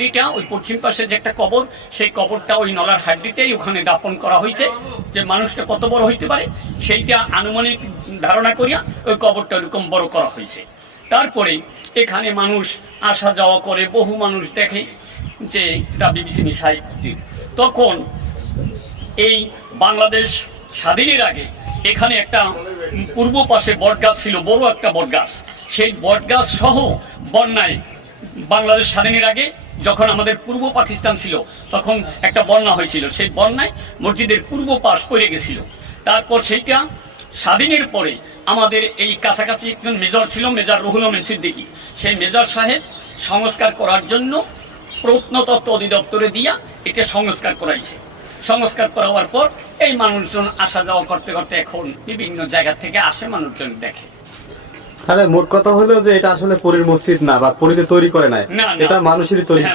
হাড্ডিটা, ওই পশ্চিম পাশে যে একটা কবর, সেই কবরটা ওই নলার হাড্ডিতেই ওখানে দাপন করা হয়েছে। যে মানুষটা কত বড় হইতে পারে, সেইটা আনুমানিক ধারণা করিয়া ওই কবরটা ওরকম বড় করা হয়েছে। তারপরে এখানে মানুষ আসা যাওয়া করে, বহু মানুষ দেখে যে এটা বিবিসি সাহিত্য তখন এই বাংলাদেশ স্বাধীনের আগে এখানে একটা পূর্ব পাশে বটগাছ ছিল, বড় একটা বটগাছ। সেই বটগাছ সহ বন্যায় বাংলাদেশ স্বাধীনের আগে যখন আমাদের পূর্ব পাকিস্তান ছিল, তখন একটা বন্যা হয়েছিল। সেই বন্যায় মসজিদের পূর্ব পাশ পড়ে গেছিল। তারপর সেইটা স্বাধীনের পরে আমাদের এই কাছাকাছি একজন মেজর ছিল, মেজর রুহুল আমিন সিদ্দিকী। সেই মেজর সাহেব সংস্কার করার জন্য প্রত্নতত্ত্ব অধিদপ্তরে দিয়া একে সংস্কার করাইছে। সংস্কার করাবার পর এই মানুষজন আসা যাওয়া করতে করতে এখন বিভিন্ন জায়গা থেকে আসে, মানুষজন দেখে। তাহলে মোট কথা হলো যে এটা আসলে পুরীর মসজিদ না বা পুরীতে তৈরি করে নাই। এটা মানুষেরই তৈরি হ্যাঁ,